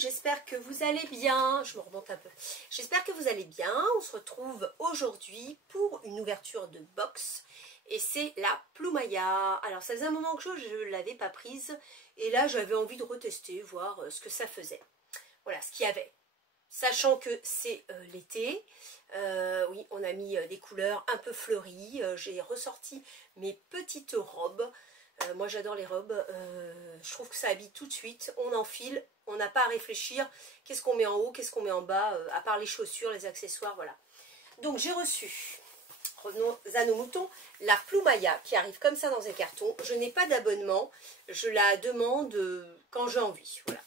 j'espère que vous allez bien. Je me remonte un peu. J'espère que vous allez bien. On se retrouve aujourd'hui pour une ouverture de box. Et c'est la Ploumaya. Alors ça faisait un moment que je ne l'avais pas prise. Et là j'avais envie de retester, voir ce que ça faisait. Voilà ce qu'il y avait. Sachant que c'est l'été. Oui, on a mis des couleurs un peu fleuries. J'ai ressorti mes petites robes. Moi j'adore les robes, je trouve que ça habille tout de suite, on enfile, on n'a pas à réfléchir, qu'est-ce qu'on met en haut, qu'est-ce qu'on met en bas, à part les chaussures, les accessoires, voilà. Donc j'ai reçu, revenons à nos moutons, la Ploumaya qui arrive comme ça dans un carton. Je n'ai pas d'abonnement, je la demande quand j'ai envie, voilà.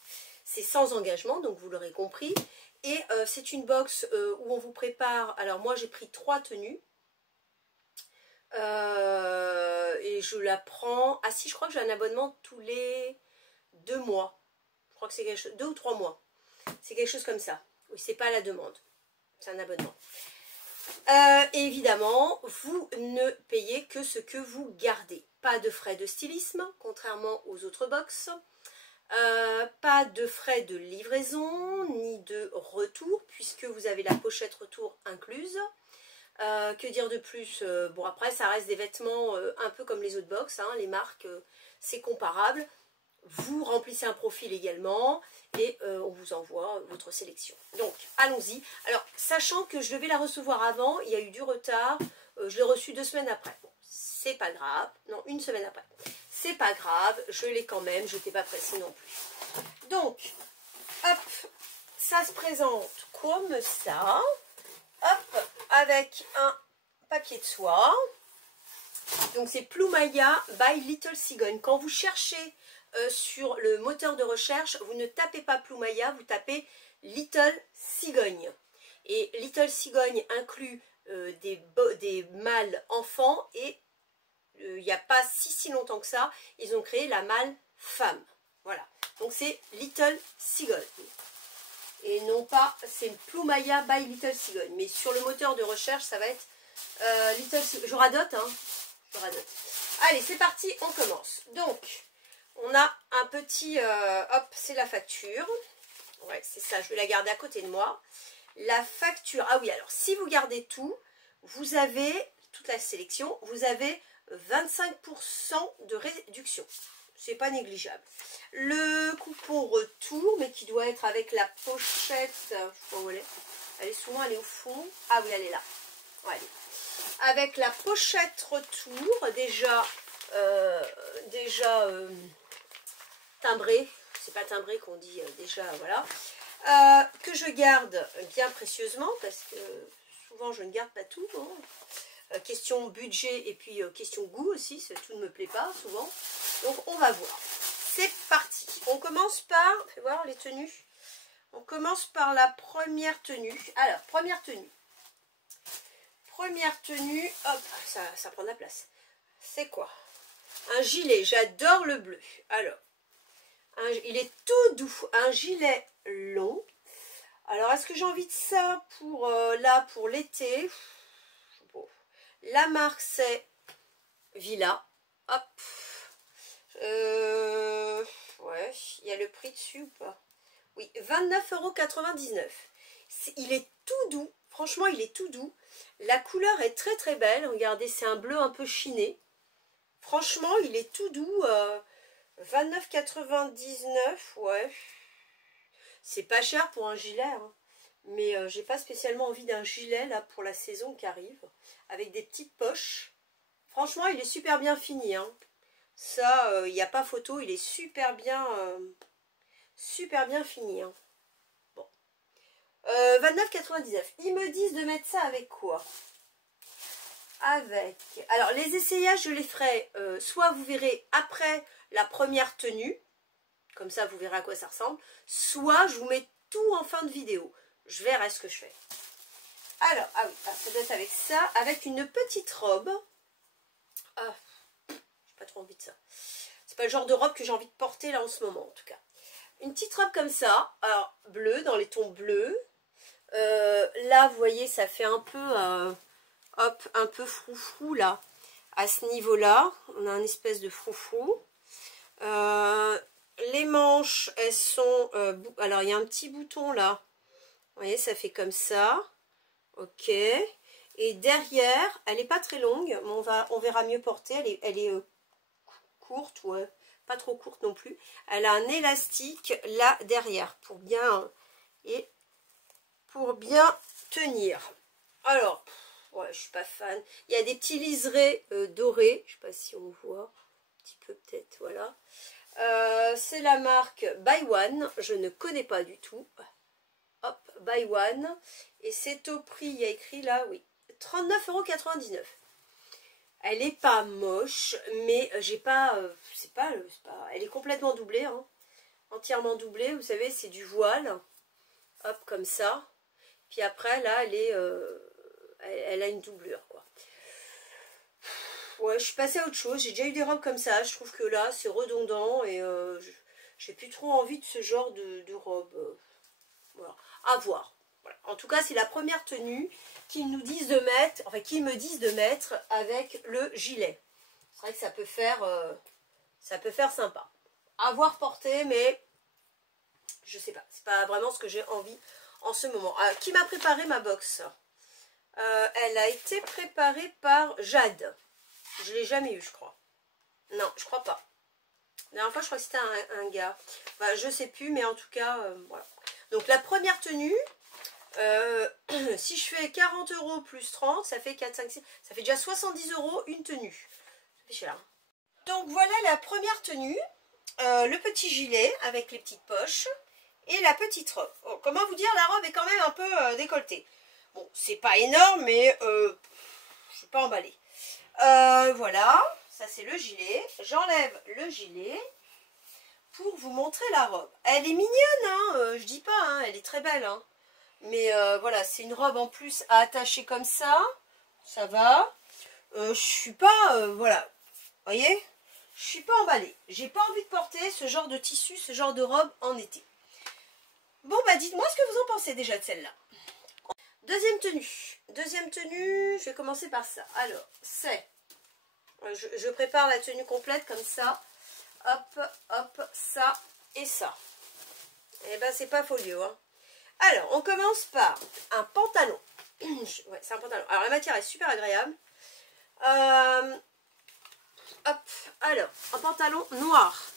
C'est sans engagement, donc vous l'aurez compris. Et c'est une box où on vous prépare, alors moi j'ai pris 3 tenues. Et je la prends. Ah si, je crois que j'ai un abonnement tous les 2 mois. Je crois que c'est quelque chose, 2 ou 3 mois. C'est quelque chose comme ça. Oui, c'est pas à la demande. C'est un abonnement. Et évidemment, vous ne payez que ce que vous gardez. Pas de frais de stylisme, contrairement aux autres box. Pas de frais de livraison, ni de retour, puisque vous avez la pochette retour incluse. Que dire de plus? Bon, après ça reste des vêtements un peu comme les autres box, hein, les marques c'est comparable. Vous remplissez un profil également et on vous envoie votre sélection. Donc allons-y. Alors sachant que je devais la recevoir avant, il y a eu du retard, je l'ai reçue 2 semaines après. Bon, c'est pas grave, non, 1 semaine après. C'est pas grave, je l'ai quand même, je n'étais pas pressée non plus. Donc, hop, ça se présente comme ça. Hop, avec un papier de soie. Donc c'est Ploumaya by Little Cigogne. Quand vous cherchez sur le moteur de recherche, vous ne tapez pas Ploumaya, vous tapez Little Cigogne. Et Little Cigogne inclut des mâles enfants et il n'y a pas si longtemps que ça, ils ont créé la mâle femme. Voilà, donc c'est Little Cigogne. Et non pas, c'est Ploumaya by Little Cigogne. Mais sur le moteur de recherche, ça va être Little Cigogne. Je radote, hein. Je radote. Allez, c'est parti, on commence. Donc, on a un petit... hop, c'est la facture. Ouais, c'est ça, je vais la garder à côté de moi. La facture... Ah oui, alors, si vous gardez tout, vous avez, toute la sélection, vous avez 25% de réduction. C'est pas négligeable. Le coupon retour, mais qui doit être avec la pochette. Je sais pas où elle est. Elle est souvent, elle est au fond. Ah oui, elle est là. Ouais, elle est. Avec la pochette retour, déjà timbrée. C'est pas timbré qu'on dit déjà, voilà. Que je garde bien précieusement, parce que souvent je ne garde pas tout. Hein. Question budget et puis question goût aussi, tout ne me plaît pas souvent. Donc on va voir. C'est parti. On commence par, fais voir les tenues. On commence par la première tenue. Alors, première tenue. Première tenue, hop, ça prend de la place. C'est quoi? Un gilet, j'adore le bleu. Alors, il est tout doux. Un gilet long. Alors, est-ce que j'ai envie de ça pour là, pour l'été? La marque, c'est Villa. Hop. Ouais, il y a le prix dessus ou pas? Oui, 29,99 €. Il est tout doux. Franchement, il est tout doux. La couleur est très très belle. Regardez, c'est un bleu un peu chiné. Franchement, il est tout doux. 29,99 €. Ouais. C'est pas cher pour un gilet. Hein. Mais j'ai pas spécialement envie d'un gilet là pour la saison qui arrive. Avec des petites poches. Franchement, il est super bien fini. Hein. Ça, il n'y a pas photo, il est super bien fini. Hein. Bon. 29,99 €. Ils me disent de mettre ça avec quoi? Avec... Alors, les essayages, je les ferai, soit vous verrez après la première tenue, comme ça vous verrez à quoi ça ressemble, soit je vous mets tout en fin de vidéo. Je verrai ce que je fais. Alors, ah oui, ça doit être avec ça, avec une petite robe. Ah, pas trop envie de ça. C'est pas le genre de robe que j'ai envie de porter là en ce moment en tout cas. Une petite robe comme ça, alors bleu, dans les tons bleus. Là vous voyez ça fait un peu hop, un peu froufrou là. À ce niveau là, on a un espèce de froufrou. Les manches, elles sont... alors, il y a un petit bouton là. Vous voyez, ça fait comme ça. Ok. Et derrière, elle n'est pas très longue, mais on verra mieux porter. Elle est courte, ouais. Pas trop courte non plus. Elle a un élastique là derrière pour bien tenir. Alors, ouais, je suis pas fan. Il y a des petits liserés dorés. Je sais pas si on voit. Un petit peu peut-être, voilà. C'est la marque Buy One. Je ne connais pas du tout. Hop, Buy One. Et c'est au prix, il y a écrit là, oui. 39,99 €. Elle est pas moche, mais j'ai pas, c'est pas, elle est complètement doublée, hein, entièrement doublée. Vous savez, c'est du voile, hop comme ça. Puis après là, elle a une doublure quoi. Ouais, je suis passée à autre chose. J'ai déjà eu des robes comme ça. Je trouve que là, c'est redondant et j'ai plus trop envie de ce genre de robe. Voilà, à voir. Voilà. En tout cas, c'est la première tenue qu'ils nous disent de mettre, enfin qu'ils me disent de mettre avec le gilet. C'est vrai que ça peut faire sympa. À voir porter, mais je sais pas. C'est pas vraiment ce que j'ai envie en ce moment. Qui m'a préparé ma box? Elle a été préparée par Jade. Je l'ai jamais eu, je crois. Non, je crois pas. La dernière fois, je crois que c'était un gars. Enfin, je sais plus, mais en tout cas, voilà. Donc la première tenue, si je fais 40 € plus 30, ça fait 4, 5, 6, ça fait déjà 70 € une tenue. Ça fait cher. Donc voilà la première tenue, le petit gilet avec les petites poches et la petite robe. Oh, comment vous dire, la robe est quand même un peu décolletée. Bon, c'est pas énorme, mais je suis pas emballée. Voilà, ça c'est le gilet. J'enlève le gilet pour vous montrer la robe. Elle est mignonne, hein, je dis pas, hein, elle est très belle. Hein. Mais voilà, c'est une robe en plus à attacher comme ça. Ça va. Je suis pas, voilà, vous voyez, je suis pas emballée. J'ai pas envie de porter ce genre de tissu, ce genre de robe en été. Bon, bah dites-moi ce que vous en pensez déjà de celle-là. Deuxième tenue. Deuxième tenue, je vais commencer par ça. Alors, c'est... Je prépare la tenue complète comme ça. Hop, hop, ça et ça. Et ben, c'est pas folio, hein. Alors, on commence par un pantalon. Ouais, c'est un pantalon. Alors, la matière est super agréable. Hop, alors, un pantalon noir.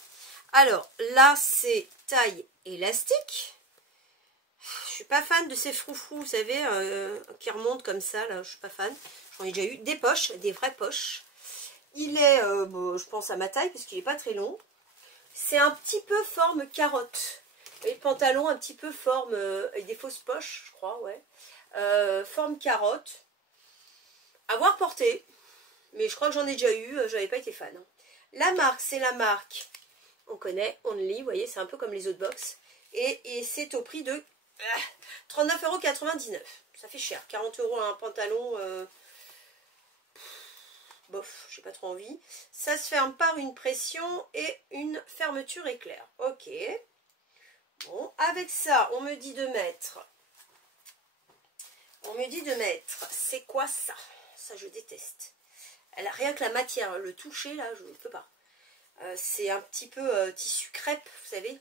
Alors, là, c'est taille élastique. Je suis pas fan de ces froufrous, vous savez, qui remontent comme ça, là, je suis pas fan. J'en ai déjà eu des poches, des vraies poches. Il est, bon, je pense à ma taille, parce qu'il est pas très long. C'est un petit peu forme carotte. Et le pantalon, un petit peu forme, avec des fausses poches, je crois, ouais. Forme carotte. À voir porter. Mais je crois que j'en ai déjà eu, j'avais pas été fan. La marque, c'est la marque, on connaît, Only, vous voyez, c'est un peu comme les autres box. Et c'est au prix de 39,99 €. Ça fait cher, 40 € un pantalon, bof, j'ai pas trop envie. Ça se ferme par une pression et une fermeture éclair. Ok. Bon, avec ça, on me dit de mettre... c'est quoi ça? Ça, je déteste. Elle a rien que la matière, le toucher, là, je ne peux pas. C'est un petit peu tissu crêpe, vous savez.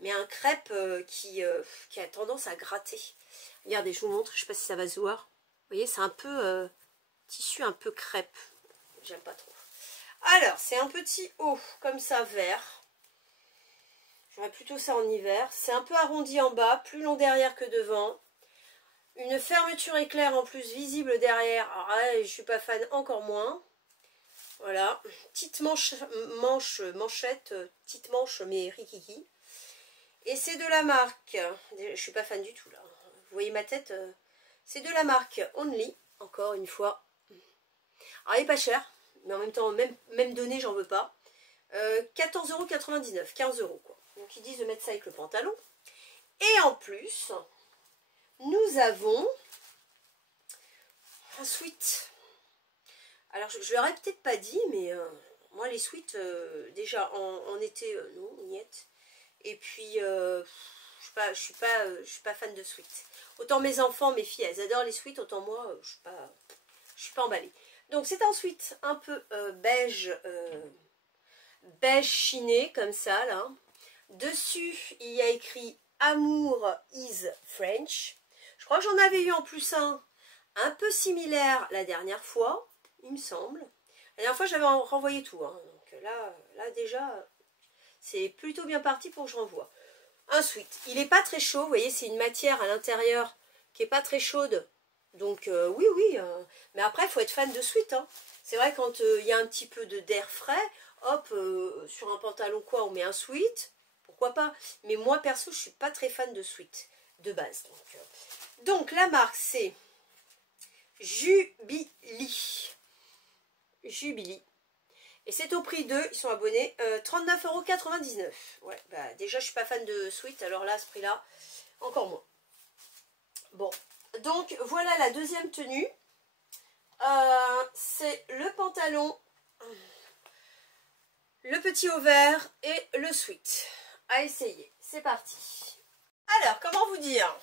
Mais un crêpe qui a tendance à gratter. Regardez, je vous montre, je ne sais pas si ça va se voir. Vous voyez, c'est un peu tissu un peu crêpe. J'aime pas trop. Alors, c'est un petit haut, comme ça, vert. J'aurais plutôt ça en hiver. C'est un peu arrondi en bas, plus long derrière que devant. Une fermeture éclair en plus visible derrière. Alors là, je suis pas fan, encore moins. Voilà. Petite manchette, petite manche, mais rikiki. Et c'est de la marque, je suis pas fan du tout là. Vous voyez ma tête, c'est de la marque Only, encore une fois. Alors elle est pas chère, mais en même temps, même donné, j'en veux pas. 14,99 €, 15 € quoi. Donc ils disent de mettre ça avec le pantalon. Et en plus, nous avons un sweat. Alors je leur ai peut-être pas dit, mais moi les sweats, déjà en été, non, niette. Et puis, je suis pas fan de sweats. Autant mes enfants, mes filles, elles adorent les sweats, autant moi, je suis pas emballée. Donc c'est un sweat un peu beige beige chiné, comme ça, là. Dessus, il y a écrit Amour is French. Je crois que j'en avais eu en plus un peu similaire la dernière fois, il me semble. La dernière fois, j'avais renvoyé tout. Hein. Donc là déjà, c'est plutôt bien parti pour que je renvoie. Un sweat. Il n'est pas très chaud. Vous voyez, c'est une matière à l'intérieur qui n'est pas très chaude. Donc oui. Mais après, il faut être fan de sweat. Hein. C'est vrai, quand il y a un petit peu d'air frais, hop, sur un pantalon quoi, on met un sweat. Pourquoi pas? Mais moi, perso, je ne suis pas très fan de sweat de base. Donc la marque, c'est Jubilee. Jubilee. Et c'est au prix de, ils sont abonnés, 39,99 €. Ouais, bah déjà je suis pas fan de sweat, alors là à ce prix-là, encore moins. Bon, donc voilà la deuxième tenue. C'est le pantalon, le petit haut vert et le sweat. À essayer, c'est parti. Alors, comment vous dire?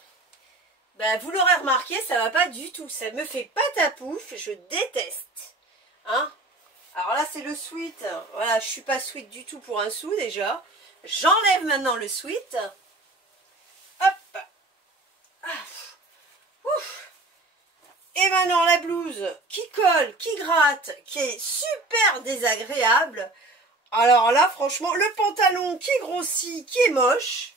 Ben, vous l'aurez remarqué, ça va pas du tout. Ça me fait pas ta pouffe, je déteste. Hein? Alors là, c'est le sweat. Voilà, je suis pas sweat du tout pour un sou déjà. J'enlève maintenant le sweat. Hop. Ah. Ouf. Et maintenant la blouse qui colle, qui gratte, qui est super désagréable. Alors là, franchement, le pantalon qui grossit, qui est moche.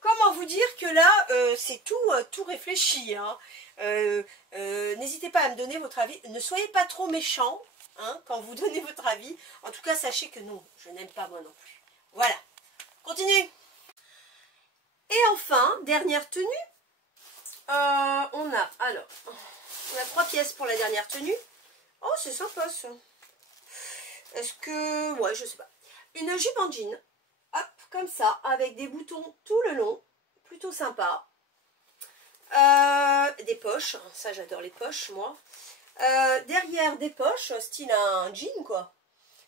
Comment vous dire que là, c'est tout réfléchi. Hein. N'hésitez pas à me donner votre avis. Ne soyez pas trop méchants. Hein, quand vous donnez votre avis. En tout cas, sachez que non, je n'aime pas moi non plus. Voilà. Continue. Et enfin, dernière tenue. On a 3 pièces pour la dernière tenue. Oh, c'est sympa ça. Est-ce que... Ouais, je sais pas. Une jupe en jean. Hop, comme ça, avec des boutons tout le long. Plutôt sympa. Des poches. Ça, j'adore les poches, moi. Derrière des poches, style un jean quoi.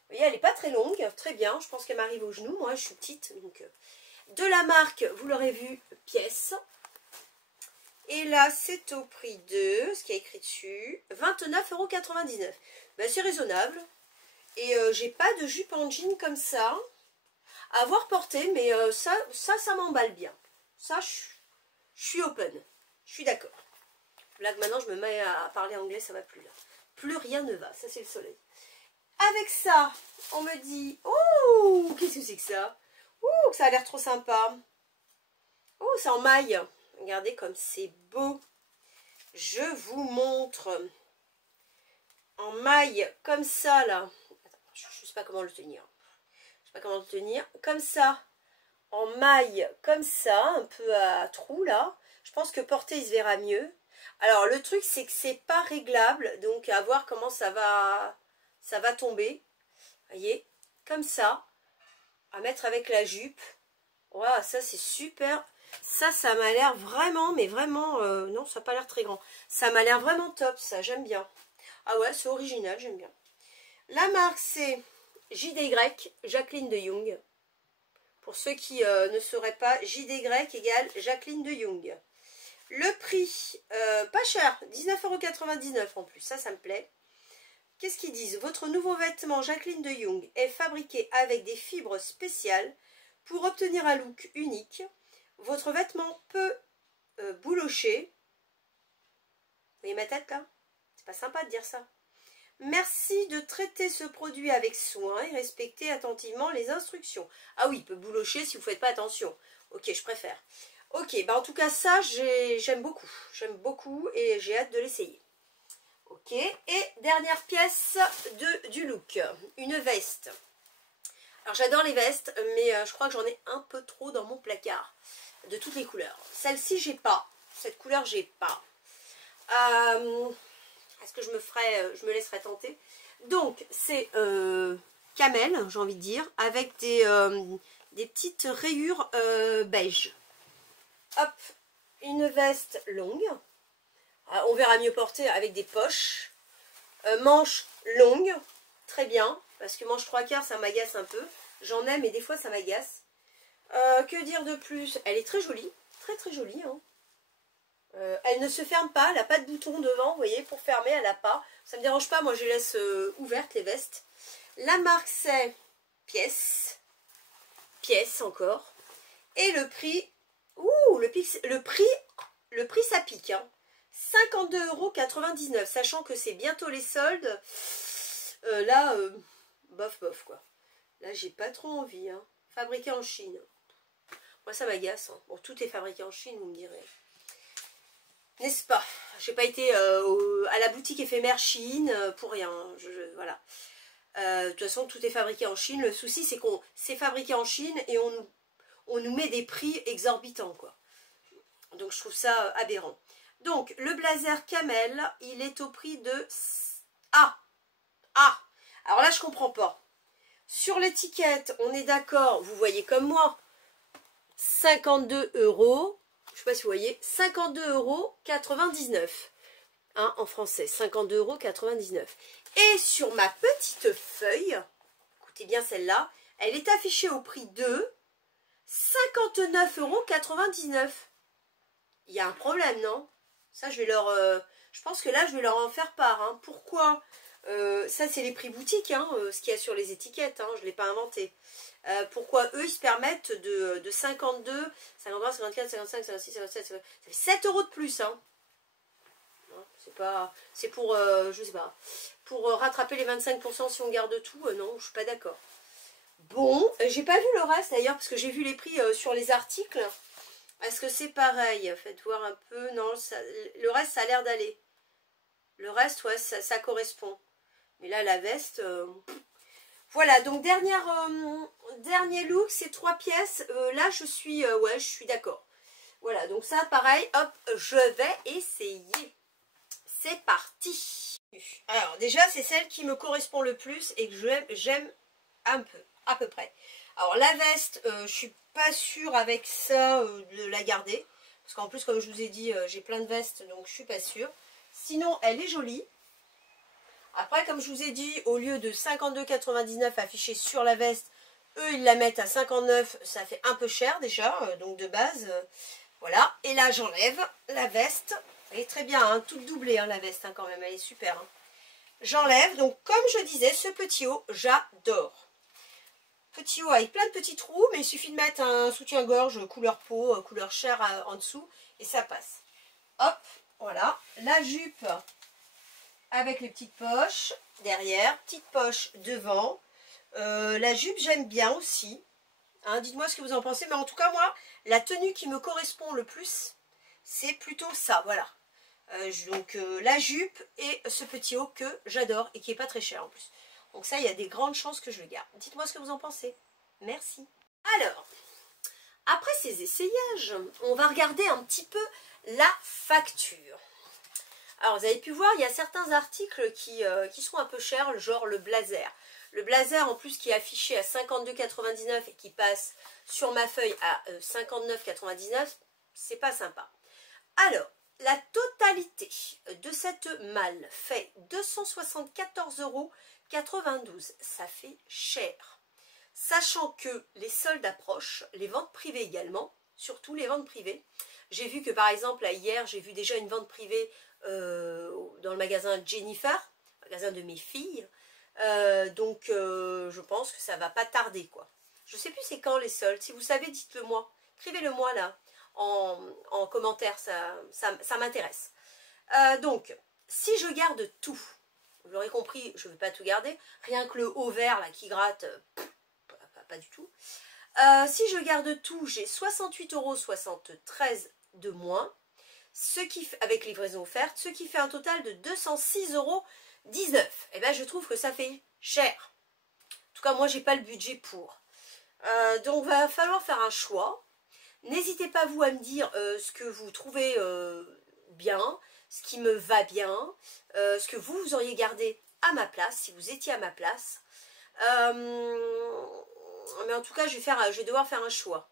Vous voyez, elle n'est pas très longue, très bien. Je pense qu'elle m'arrive aux genoux. Moi, je suis petite. Donc, de la marque, vous l'aurez vu, Pièce. Et là, c'est au prix de, ce qui est écrit dessus, 29,99 €. Ben, c'est raisonnable. Et j'ai pas de jupe en jean comme ça à avoir porté, mais ça m'emballe bien. Ça, je suis open. Je suis d'accord. Là, maintenant, je me mets à parler anglais, ça va plus là. Plus rien ne va, ça c'est le soleil. Avec ça, on me dit, oh, qu'est-ce que c'est que ça? Oh, ça a l'air trop sympa. Oh, c'est en maille. Regardez comme c'est beau. Je vous montre. En maille, comme ça, là. Attends, je ne sais pas comment le tenir. Je sais pas comment le tenir. Comme ça. En maille, comme ça, un peu à trous, là. Je pense que porté, il se verra mieux. Alors, le truc, c'est que c'est pas réglable. Donc, à voir comment ça va tomber. Vous voyez, comme ça. À mettre avec la jupe. Waouh, ça, c'est super. Ça m'a l'air vraiment, mais vraiment... non, ça n'a pas l'air très grand. Ça m'a l'air vraiment top, ça. J'aime bien. Ah ouais, c'est original, j'aime bien. La marque, c'est JDY, Jacqueline de Young. Pour ceux qui ne sauraient pas, JDY égale Jacqueline de Young. Le prix, pas cher, 19,99 € en plus, ça me plaît. Qu'est-ce qu'ils disent? Votre nouveau vêtement Jacqueline de Young est fabriqué avec des fibres spéciales pour obtenir un look unique. Votre vêtement peut boulocher. Vous voyez ma tête là? C'est pas sympa de dire ça. Merci de traiter ce produit avec soin et respecter attentivement les instructions. Ah oui, il peut boulocher si vous ne faites pas attention. Ok, je préfère. Ok, bah en tout cas ça, j'aime beaucoup. J'aime beaucoup et j'ai hâte de l'essayer. Ok, et dernière pièce du look. Une veste. Alors j'adore les vestes, mais je crois que j'en ai un peu trop dans mon placard. De toutes les couleurs. Celle-ci, j'ai pas. Cette couleur, j'ai pas. Est-ce que je me laisserai tenter? Donc, c'est camel, j'ai envie de dire, avec des petites rayures beige. Hop, une veste longue. On verra mieux porter avec des poches. Manches longues, très bien. Parce que manche 3/4, ça m'agace un peu. J'en ai, mais des fois, ça m'agace. Que dire de plus? Elle est très jolie. Très, très jolie, hein. Elle ne se ferme pas, elle n'a pas de bouton devant, vous voyez, pour fermer, elle n'a pas. Ça ne me dérange pas, moi je les laisse ouvertes les vestes. La marque c'est pièce encore. Et le prix, ouh, le prix ça pique, hein. 52,99 €, sachant que c'est bientôt les soldes. Là, bof, quoi. Là, j'ai pas trop envie, hein. Fabriqué en Chine. Moi, ça m'agace, hein. Bon, tout est fabriqué en Chine, vous me direz. N'est-ce pas? J'ai pas été à la boutique éphémère Chine pour rien. Voilà. De toute façon, tout est fabriqué en Chine. Le souci, c'est qu'on c'est fabriqué en Chine et on nous met des prix exorbitants, quoi. Donc, je trouve ça aberrant. Donc, le blazer camel, il est au prix de... Ah! Alors là, je comprends pas. Sur l'étiquette, on est d'accord, vous voyez comme moi, 52 €. Je sais pas si vous voyez, 52,99 €. Hein, en français, 52,99 €. Et sur ma petite feuille, écoutez bien celle-là, elle est affichée au prix de 59,99 €. Il y a un problème, non? Ça, je vais leur... je pense que là, je vais leur en faire part. Hein. Pourquoi? Ça, c'est les prix boutiques, hein, ce qu'il y a sur les étiquettes. Hein, je ne l'ai pas inventé. Pourquoi eux, ils se permettent de 52, 53, 54, 55, 56, 57... Ça fait 7 € de plus. Hein. C'est pour, je sais pas, pour rattraper les 25% si on garde tout. Non, je suis pas d'accord. Bon, j'ai pas vu le reste d'ailleurs, parce que j'ai vu les prix sur les articles. Est-ce que c'est pareil? Faites voir un peu. Non, le reste, ça a l'air d'aller. Le reste, ouais, ça correspond. Mais là, la veste... Voilà, donc dernier look, c'est 3 pièces. Là, je suis d'accord. Voilà, donc ça, pareil, hop, je vais essayer. C'est parti. Alors, déjà, c'est celle qui me correspond le plus et que j'aime un peu, à peu près. Alors, la veste, je suis pas sûre avec ça de la garder. Parce qu'en plus, comme je vous ai dit, j'ai plein de vestes, donc je suis pas sûre. Sinon, elle est jolie. Après, comme je vous ai dit, au lieu de 52,99 affiché sur la veste, eux, ils la mettent à 59. Ça fait un peu cher déjà, donc de base. Voilà. Et là, j'enlève la veste. Elle est très bien, hein, toute doublée, hein, la veste, hein, quand même. Elle est super. Hein. J'enlève. Donc, comme je disais, ce petit haut, j'adore. Petit haut avec plein de petits trous, mais il suffit de mettre un soutien-gorge couleur peau, couleur chair en dessous, et ça passe. Hop, voilà. La jupe avec les petites poches derrière, petite poche devant. La jupe, j'aime bien aussi. Hein, dites-moi ce que vous en pensez, mais en tout cas, moi, la tenue qui me correspond le plus, c'est plutôt ça, voilà. Donc, la jupe et ce petit haut que j'adore et qui n'est pas très cher en plus. Donc ça, il y a des grandes chances que je le garde. Dites-moi ce que vous en pensez. Merci. Alors, après ces essayages, on va regarder un petit peu la facture. Alors, vous avez pu voir, il y a certains articles qui sont un peu chers, genre le blazer. Le blazer, en plus, qui est affiché à 52,99 et qui passe sur ma feuille à 59,99, c'est pas sympa. Alors, la totalité de cette malle fait 274,92 €. Ça fait cher. Sachant que les soldes approchent, les ventes privées également, surtout les ventes privées. J'ai vu que par exemple, là, hier, j'ai vu déjà une vente privée dans le magasin Jennifer, magasin de mes filles. Donc, je pense que ça va pas tarder, quoi. Je sais plus c'est quand les soldes. Si vous savez, dites-le moi. Écrivez-le moi, là, en commentaire. Ça m'intéresse. Donc, si je garde tout, vous l'aurez compris, je ne vais pas tout garder. Rien que le haut vert, là, qui gratte, pas du tout. Si je garde tout, j'ai 68,73 € de moins, ce qui, avec livraison offerte, ce qui fait un total de 206,19 €. Et bien, je trouve que ça fait cher. En tout cas, moi, j'ai pas le budget pour. Donc, il va falloir faire un choix. N'hésitez pas, vous, à me dire ce que vous trouvez bien, ce qui me va bien, ce que vous auriez gardé à ma place, si vous étiez à ma place. Mais en tout cas, je vais devoir faire un choix.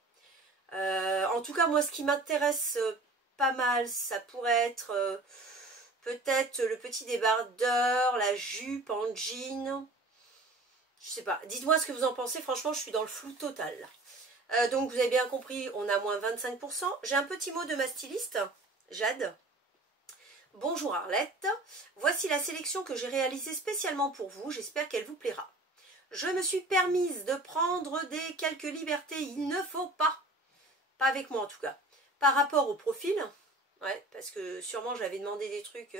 En tout cas, moi, ce qui m'intéresse pas mal, ça pourrait être peut-être le petit débardeur, la jupe en jean. Je sais pas. Dites-moi ce que vous en pensez. Franchement, je suis dans le flou total. Donc, vous avez bien compris, on a moins 25%. J'ai un petit mot de ma styliste, Jade. Bonjour Arlette. Voici la sélection que j'ai réalisée spécialement pour vous. J'espère qu'elle vous plaira. Je me suis permise de prendre des quelques libertés, il ne faut pas. Pas avec moi en tout cas. Par rapport au profil, ouais, parce que sûrement j'avais demandé des trucs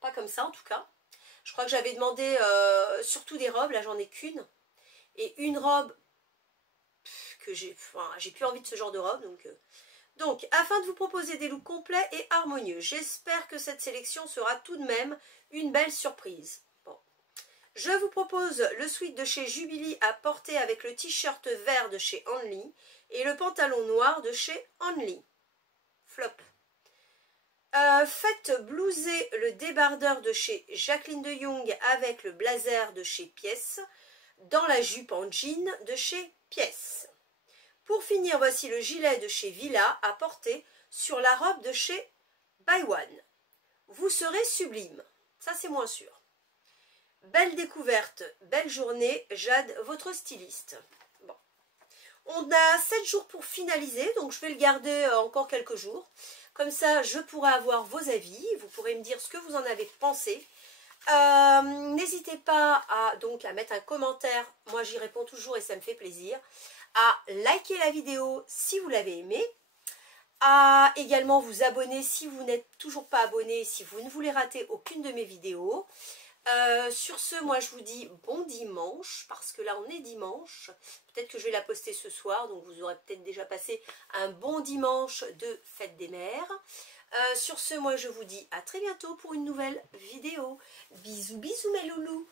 pas comme ça en tout cas. Je crois que j'avais demandé surtout des robes, là j'en ai qu'une. Et une robe que j'ai plus envie de ce genre de robe. Donc, afin de vous proposer des looks complets et harmonieux, j'espère que cette sélection sera tout de même une belle surprise. Bon. Je vous propose le sweat de chez Jubilee à porter avec le t-shirt vert de chez Only et le pantalon noir de chez Only. Flop. Faites blouser le débardeur de chez Jacqueline de Jong avec le blazer de chez Pièce dans la jupe en jean de chez Pièce. Pour finir, voici le gilet de chez Villa à porter sur la robe de chez By One. Vous serez sublime, ça c'est moins sûr. Belle découverte, belle journée, Jade, votre styliste. Bon. On a 7 jours pour finaliser, donc je vais le garder encore quelques jours. Comme ça, je pourrai avoir vos avis, vous pourrez me dire ce que vous en avez pensé. N'hésitez pas à mettre un commentaire, moi j'y réponds toujours et ça me fait plaisir. À liker la vidéo si vous l'avez aimée, à également vous abonner si vous n'êtes toujours pas abonné, si vous ne voulez rater aucune de mes vidéos. Sur ce, moi je vous dis bon dimanche, parce que là on est dimanche, peut-être que je vais la poster ce soir, donc vous aurez peut-être déjà passé un bon dimanche de fête des mères. Sur ce, moi je vous dis à très bientôt pour une nouvelle vidéo. Bisous bisous mes loulous.